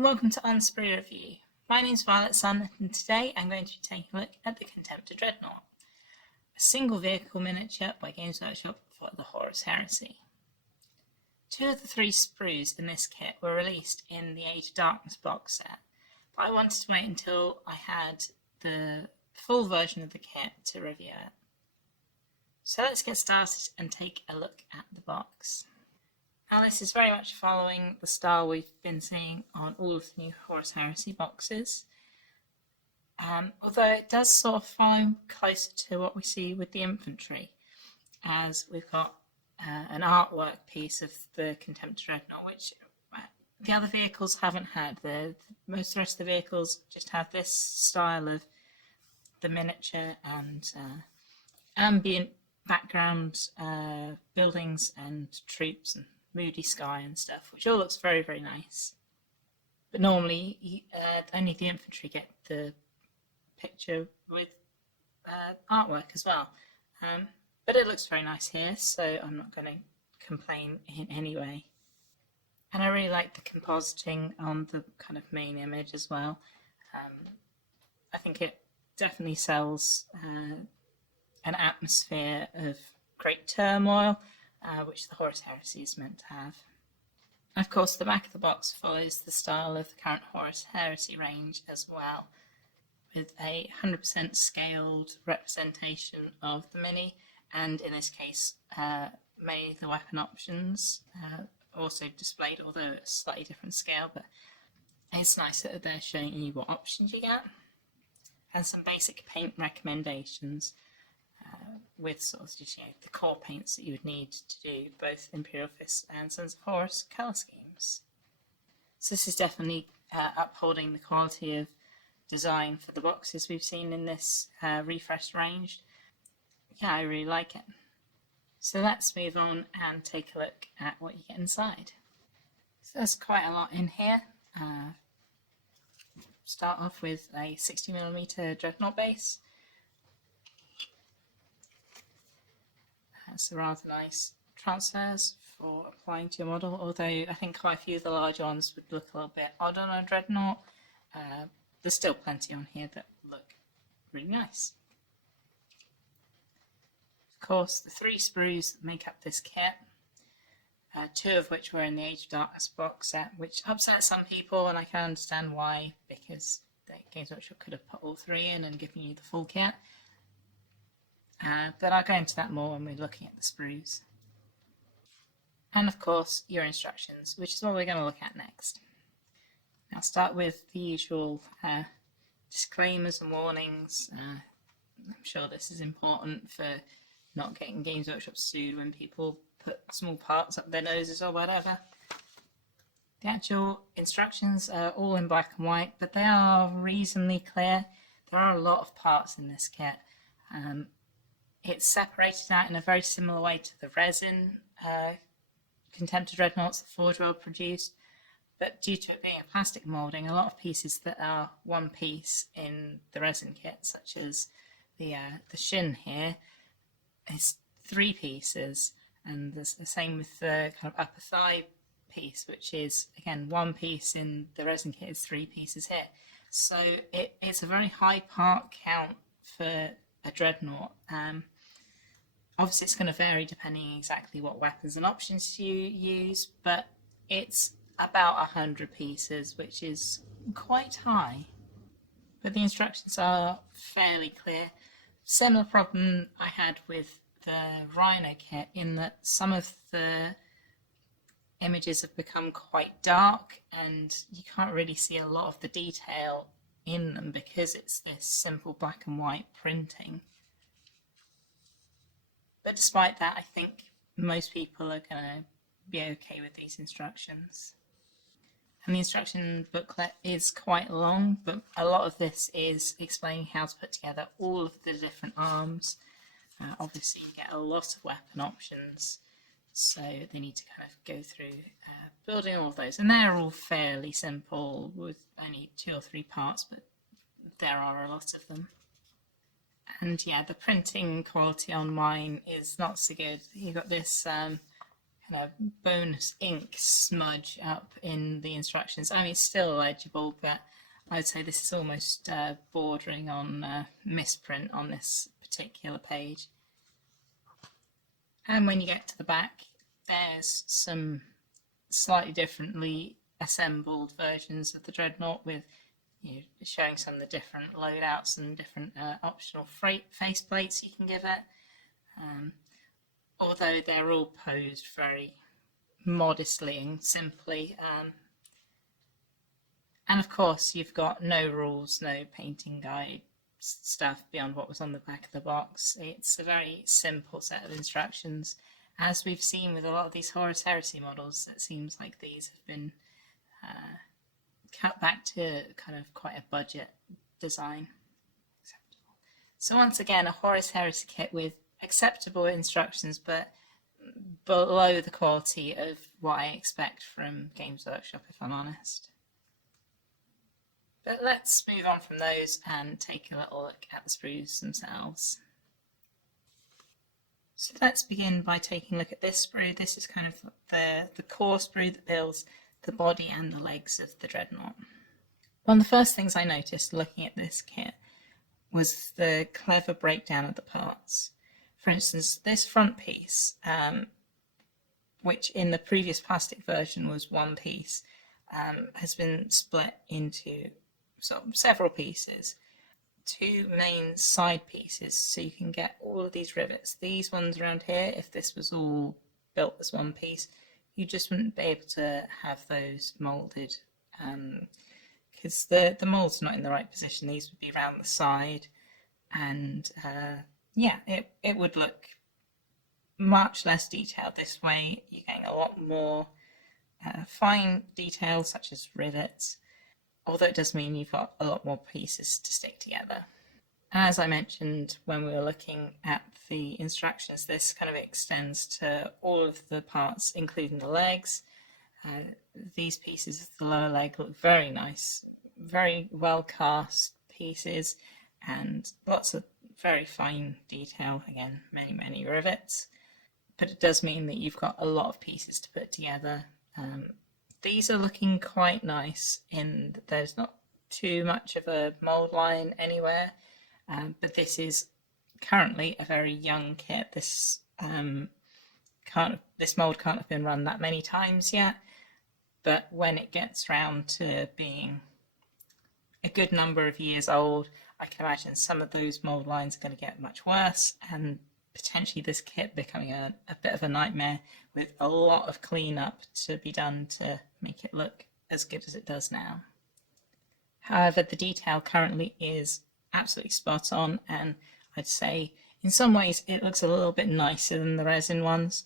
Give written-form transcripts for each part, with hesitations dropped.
Welcome to Sprue Review. My name is Violet Sun, and today I'm going to be taking a look at the Contemptor Dreadnought, a single vehicle miniature by Games Workshop for the Horus Heresy. Two of the three sprues in this kit were released in the Age of Darkness box set, but I wanted to wait until I had the full version of the kit to review it. So let's get started and take a look at the box. Now this is very much following the style we've been seeing on all of the new Horus Heresy boxes, although it does sort of follow closer to what we see with the infantry, as we've got an artwork piece of the Contemptor Dreadnought, which the other vehicles haven't had. Most of the rest of the vehicles just have this style of the miniature and ambient background buildings and troops and moody sky and stuff, which all looks very, very nice. But normally only the infantry get the picture with artwork as well. But it looks very nice here, so I'm not going to complain in any way. And I really like the compositing on the kind of main image as well. I think it definitely sells an atmosphere of great turmoil, which the Horus Heresy is meant to have. And of course, the back of the box follows the style of the current Horus Heresy range as well, with a 100% scaled representation of the mini, and in this case, many of the weapon options also displayed, although at a slightly different scale, but it's nice that they're showing you what options you get, and some basic paint recommendations. With sort of just, the core paints that you would need to do both Imperial Fist and Sons of Horus colour schemes. So this is definitely upholding the quality of design for the boxes we've seen in this refreshed range. Yeah, I really like it. So let's move on and take a look at what you get inside. So there's quite a lot in here. Start off with a 60mm Dreadnought base. That's rather nice transfers for applying to your model, although I think quite a few of the larger ones would look a little bit odd on a Dreadnought. There's still plenty on here that look really nice. Of course, the three sprues that make up this kit, two of which were in the Age of Darkness box set, which upset some people, and I can understand why, because the Games Workshop could have put all three in and given you the full kit. But I'll go into that more when we're looking at the sprues. And of course, your instructions, which is what we're going to look at next. I'll start with the usual disclaimers and warnings. I'm sure this is important for not getting Games Workshop sued when people put small parts up their noses or whatever. The actual instructions are all in black and white, but they are reasonably clear. There are a lot of parts in this kit. It's separated out in a very similar way to the resin Contemptor Dreadnoughts that Forge World produced, but due to it being a plastic moulding, a lot of pieces that are one piece in the resin kit, such as the shin here, is three pieces, and there's the same with the kind of upper thigh piece, which is again one piece in the resin kit, is three pieces here. So it's a very high part count for a Dreadnought. Obviously it's going to vary depending exactly what weapons and options you use, but it's about 100 pieces, which is quite high. But the instructions are fairly clear. Similar problem I had with the Rhino kit, in that some of the images have become quite dark and you can't really see a lot of the detail in them because it's this simple black and white printing. But despite that, I think most people are going to be okay with these instructions. And the instruction booklet is quite long, but a lot of this is explaining how to put together all of the different arms. Obviously, you get a lot of weapon options, so they need to kind of go through building all of those. And they're all fairly simple with only 2 or 3 parts, but there are a lot of them. And yeah, the printing quality on mine is not so good. You've got this kind kind of bonus ink smudge up in the instructions. I mean, it's still legible, but I'd say this is almost bordering on misprint on this particular page. And when you get to the back, there's some slightly differently assembled versions of the Dreadnought with showing some of the different loadouts and different optional face plates you can give it. Although they're all posed very modestly and simply. And of course, you've got no rules, no painting guide stuff beyond what was on the back of the box. It's a very simple set of instructions. As we've seen with a lot of these Horus Heresy models, it seems like these have been cut back to kind of quite a budget design. Acceptable. So once again, a Horus Heresy kit with acceptable instructions, but below the quality of what I expect from Games Workshop, if I'm honest. But let's move on from those and take a little look at the sprues themselves. So let's begin by taking a look at this sprue. This is kind of the core sprue that builds the body and the legs of the Dreadnought. One of the first things I noticed looking at this kit was the clever breakdown of the parts. For instance, this front piece, which in the previous plastic version was one piece, has been split into several pieces. Two main side pieces, so you can get all of these rivets. These ones around here, if this was all built as one piece, you just wouldn't be able to have those moulded because the mold's not in the right position. These would be around the side, and yeah, it would look much less detailed. This way you're getting a lot more fine details such as rivets, although it does mean you've got a lot more pieces to stick together. As I mentioned when we were looking at the instructions, this kind of extends to all of the parts, including the legs. These pieces of the lower leg look very nice, very well cast pieces, and lots of very fine detail. Again, many rivets. But it does mean that you've got a lot of pieces to put together. These are looking quite nice in that there's not too much of a mold line anywhere, but this is currently a very young kit. This mold can't have been run that many times yet, but when it gets round to being a good number of years old, I can imagine some of those mold lines are going to get much worse, and potentially this kit becoming a bit of a nightmare with a lot of cleanup to be done to make it look as good as it does now. However, the detail currently is absolutely spot on, and I'd say in some ways it looks a little bit nicer than the resin ones.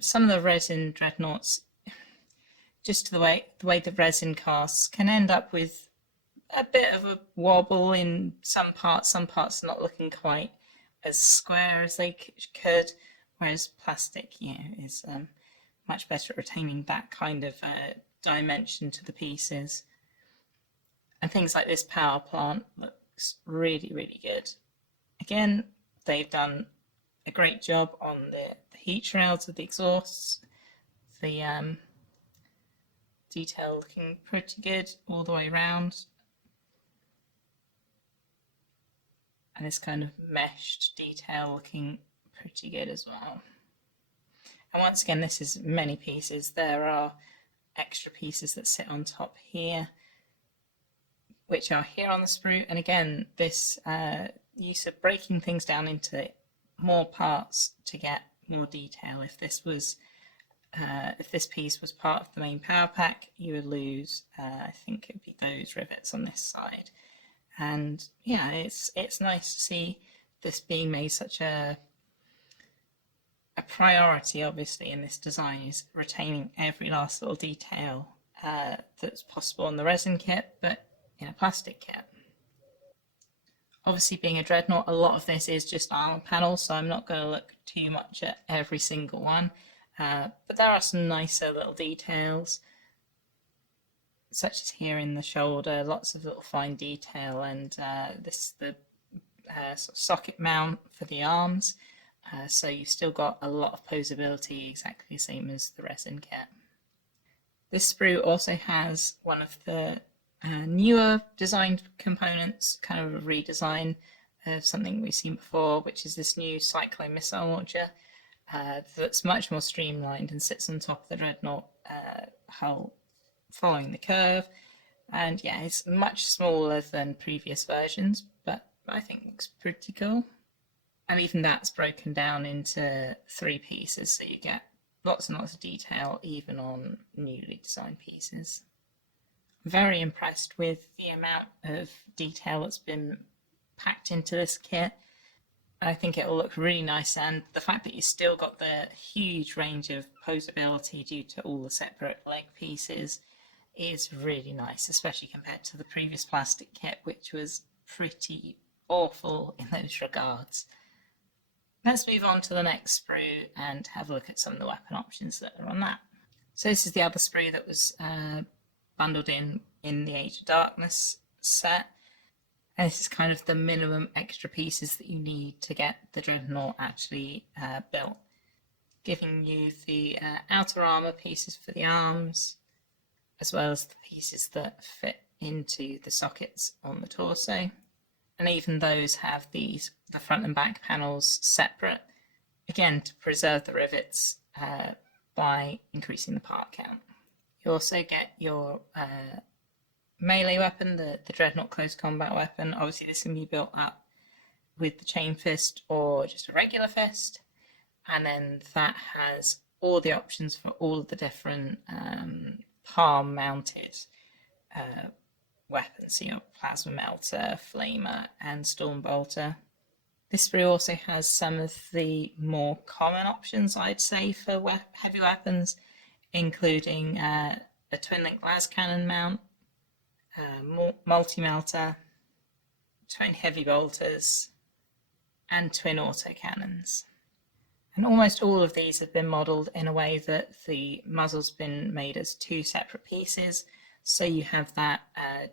Some of the resin dreadnoughts, just the way the resin casts, can end up with a bit of a wobble in some parts not looking quite as square as they could, whereas plastic, is much better at retaining that kind of dimension to the pieces. And things like this power plant looks really good. Again, they've done a great job on the heat shrouds of the exhausts. The detail looking pretty good all the way around. And this kind of meshed detail looking pretty good as well. And once again, this is many pieces. There are extra pieces that sit on top here, which are here on the sprue. And again, this use of breaking things down into more parts to get more detail. If this piece was part of the main power pack, you would lose, I think it'd be those rivets on this side. And yeah, it's nice to see this being made such a priority, obviously, in this design, is retaining every last little detail that's possible on the resin kit, but in a plastic kit. Obviously, being a dreadnought, a lot of this is just armor panels, so I'm not going to look too much at every single one, but there are some nicer little details, such as here in the shoulder, lots of little fine detail, and the sort of socket mount for the arms. so you've still got a lot of posability, exactly the same as the resin kit. This sprue also has one of the newer designed components, kind of a redesign of something we've seen before, which is this new Cyclone missile launcher that's much more streamlined and sits on top of the Dreadnought hull following the curve. And yeah, it's much smaller than previous versions, but I think looks pretty cool. And even that's broken down into 3 pieces, so you get lots and lots of detail even on newly designed pieces. Very impressed with the amount of detail that's been packed into this kit. I think it'll look really nice, and the fact that you still got the huge range of posability due to all the separate leg pieces is really nice, especially compared to the previous plastic kit, which was pretty awful in those regards. Let's move on to the next sprue and have a look at some of the weapon options that are on that. So this is the other sprue that was bundled in the Age of Darkness set. And this is kind of the minimum extra pieces that you need to get the Dreadnought actually built. Giving you the outer armour pieces for the arms, as well as the pieces that fit into the sockets on the torso. And even those have the front and back panels separate, again to preserve the rivets by increasing the part count. You also get your melee weapon, the Dreadnought close combat weapon. Obviously this can be built up with the chain fist or just a regular fist, and then that has all the options for all of the different palm mounted weapons, so your plasma melter, flamer, and storm bolter. This sprue also has some of the more common options, I'd say, for heavy weapons, including a twin link las cannon mount, multi melter, twin heavy bolters, and twin auto cannons. And almost all of these have been modelled in a way that the muzzle's been made as 2 separate pieces, so you have that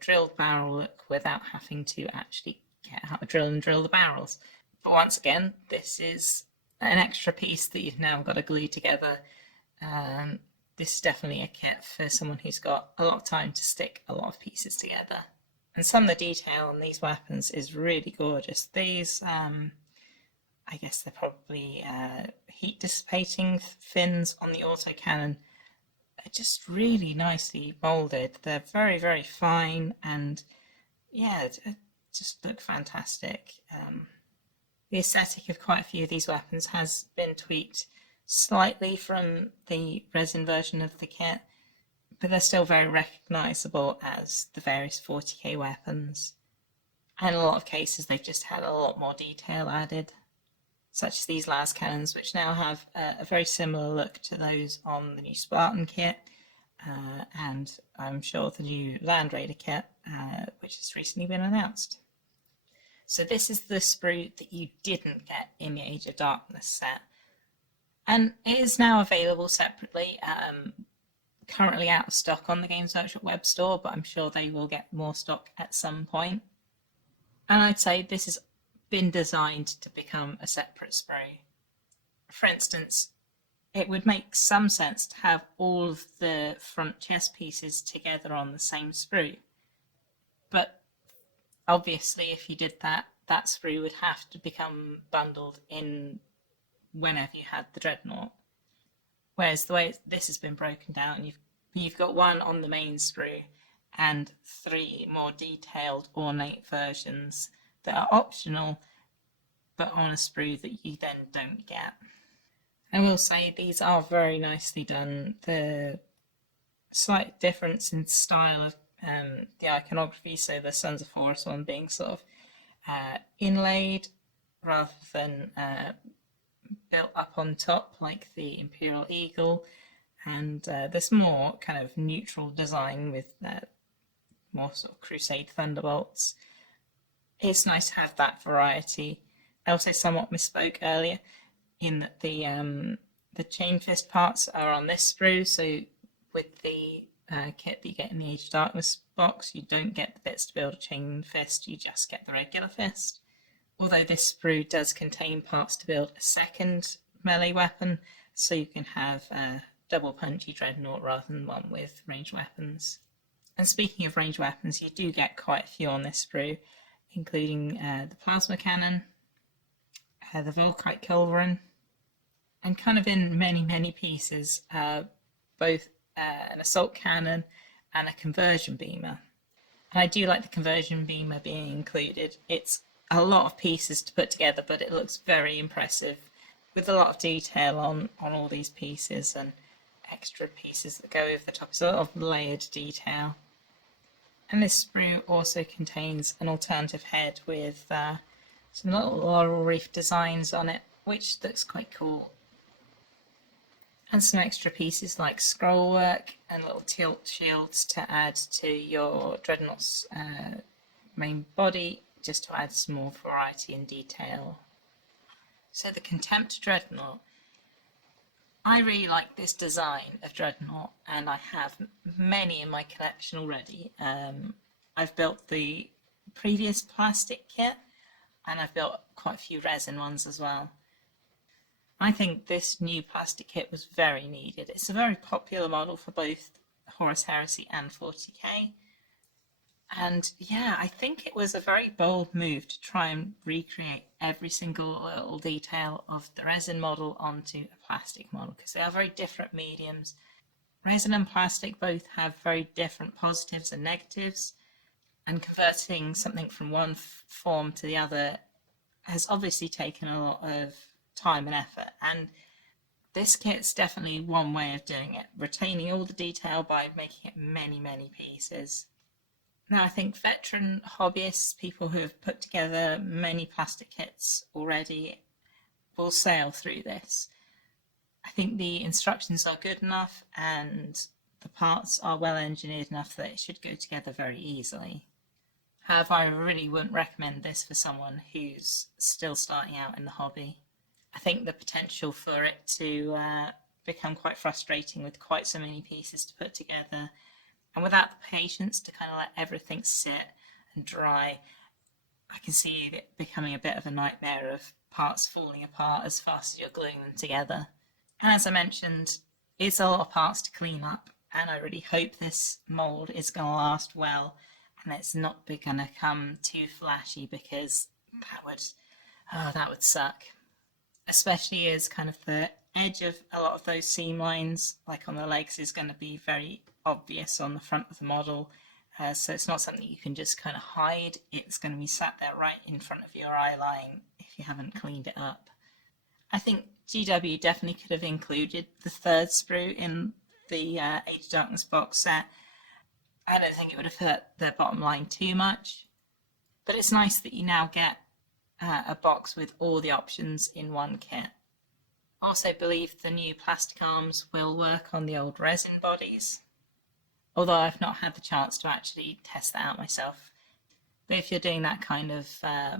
drilled barrel look without having to actually get out a drill and drill the barrels. But once again, this is an extra piece that you've now got to glue together. This is definitely a kit for someone who's got a lot of time to stick a lot of pieces together. And some of the detail on these weapons is really gorgeous. These, I guess they're probably heat dissipating fins on the autocannon. Are just really nicely moulded. They're very, very fine, and yeah, just look fantastic. The aesthetic of quite a few of these weapons has been tweaked slightly from the resin version of the kit, but they're still very recognisable as the various 40k weapons. And in a lot of cases they've just had a lot more detail added, such as these las cannons, which now have a very similar look to those on the new Spartan kit, and I'm sure the new Land Raider kit, which has recently been announced. So this is the sprue that you didn't get in the Age of Darkness set, and it is now available separately, currently out of stock on the Games Workshop web store, but I'm sure they will get more stock at some point. And I'd say this has been designed to become a separate sprue. For instance, it would make some sense to have all of the front chest pieces together on the same sprue, but obviously if you did that, that sprue would have to become bundled in whenever you had the Dreadnought. Whereas the way this has been broken down, you've got one on the main sprue and 3 more detailed ornate versions that are optional, but on a sprue that you then don't get. I will say these are very nicely done. The slight difference in style of the iconography, so the Sons of Horus one being sort of inlaid rather than built up on top like the Imperial Eagle, and this more kind of neutral design with more sort of Crusade Thunderbolts. It's nice to have that variety. I also somewhat misspoke earlier in that the chain fist parts are on this sprue, so with the kit that you get in the Age of Darkness box, you don't get the bits to build a chain fist, you just get the regular fist. Although this sprue does contain parts to build a second melee weapon, so you can have a double punchy dreadnought rather than one with ranged weapons. And speaking of ranged weapons, you do get quite a few on this sprue, including the plasma cannon, the Volkite culverin, and kind of in many pieces, both an assault cannon and a conversion beamer. And I do like the conversion beamer being included. It's a lot of pieces to put together, but it looks very impressive with a lot of detail on all these pieces and extra pieces that go over the top. It's a lot of layered detail. And this sprue also contains an alternative head with some little laurel wreath designs on it, which looks quite cool. And some extra pieces like scroll work and little tilt shields to add to your dreadnought's main body, just to add some more variety and detail. So the Contemptor Dreadnought. I really like this design of Dreadnought, and I have many in my collection already. I've built the previous plastic kit, and I've built quite a few resin ones as well. I think this new plastic kit was very needed. It's a very popular model for both Horus Heresy and 40k. And yeah, I think it was a very bold move to try and recreate every single little detail of the resin model onto a plastic model, because they are very different mediums. Resin and plastic both have very different positives and negatives, and converting something from one form to the other has obviously taken a lot of time and effort, and this kit's definitely one way of doing it, retaining all the detail by making it many pieces. Now, I think veteran hobbyists, people who have put together many plastic kits already, will sail through this. I think the instructions are good enough and the parts are well engineered enough that it should go together very easily. However, I really wouldn't recommend this for someone who's still starting out in the hobby. I think the potential for it to become quite frustrating with quite so many pieces to put together, and without the patience to kind of let everything sit and dry, I can see it becoming a bit of a nightmare of parts falling apart as fast as you're gluing them together. And as I mentioned, it's a lot of parts to clean up, and I really hope this mould is going to last well and it's not going to come too flashy, because that would suck. Especially as kind of the edge of a lot of those seam lines, like on the legs, is going to be very obvious on the front of the model. So it's not something you can just kind of hide. It's going to be sat there right in front of your eye line if you haven't cleaned it up. I think GW definitely could have included the third sprue in the Age of Darkness box set. I don't think it would have hurt their bottom line too much, but it's nice that you now get a box with all the options in one kit. I also believe the new plastic arms will work on the old resin bodies, although I've not had the chance to actually test that out myself. But if you're doing that kind of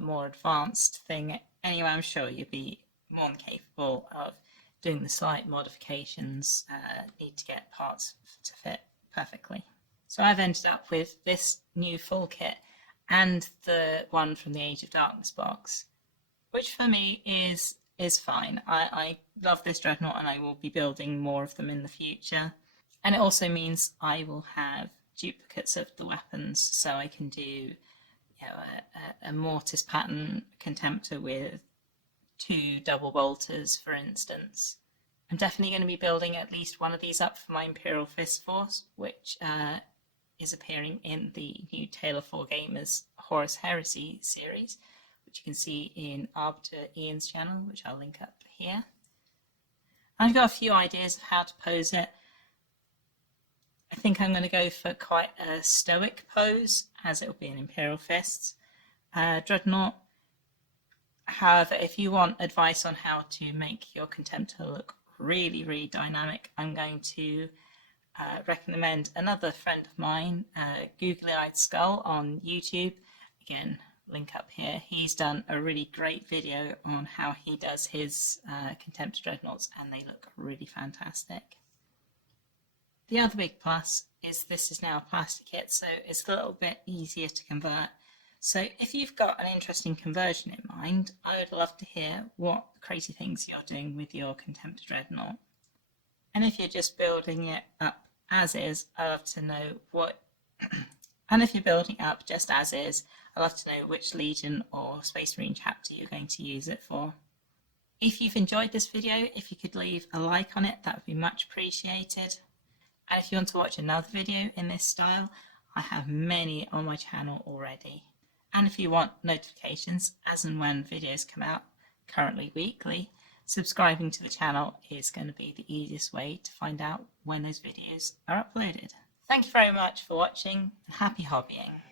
more advanced thing anyway, I'm sure you'll be more than capable of doing the slight modifications need to get parts to fit perfectly. So I've ended up with this new full kit and the one from the Age of Darkness box, which for me is fine. I love this Dreadnought and I will be building more of them in the future. And it also means I will have duplicates of the weapons, so I can do a mortis pattern Contemptor with 2 double bolters, for instance. I'm definitely going to be building at least one of these up for my Imperial Fist Force, which is appearing in the new Tale of Four Gamers Horus Heresy series, which you can see in Arbiter Ian's channel, which I'll link up here. I've got a few ideas of how to pose it. I think I'm going to go for quite a stoic pose, as it will be an Imperial Fists Dreadnought. However, if you want advice on how to make your Contemptor look really dynamic, I'm going to recommend another friend of mine, Googly Eyed Skull on YouTube. Again, link up here. He's done a really great video on how he does his Contemptor Dreadnoughts, and they look really fantastic. The other big plus is this is now a plastic kit, so it's a little bit easier to convert. So if you've got an interesting conversion in mind, I would love to hear what crazy things you're doing with your Contemptor Dreadnought. And if you're just building it up as is, I'd love to know what and if you're building it up just as is, I'd love to know which Legion or Space Marine chapter you're going to use it for. If you've enjoyed this video, if you could leave a like on it, that would be much appreciated. And if you want to watch another video in this style, I have many on my channel already. And if you want notifications as and when videos come out, currently weekly, subscribing to the channel is going to be the easiest way to find out when those videos are uploaded. Thank you very much for watching and happy hobbying.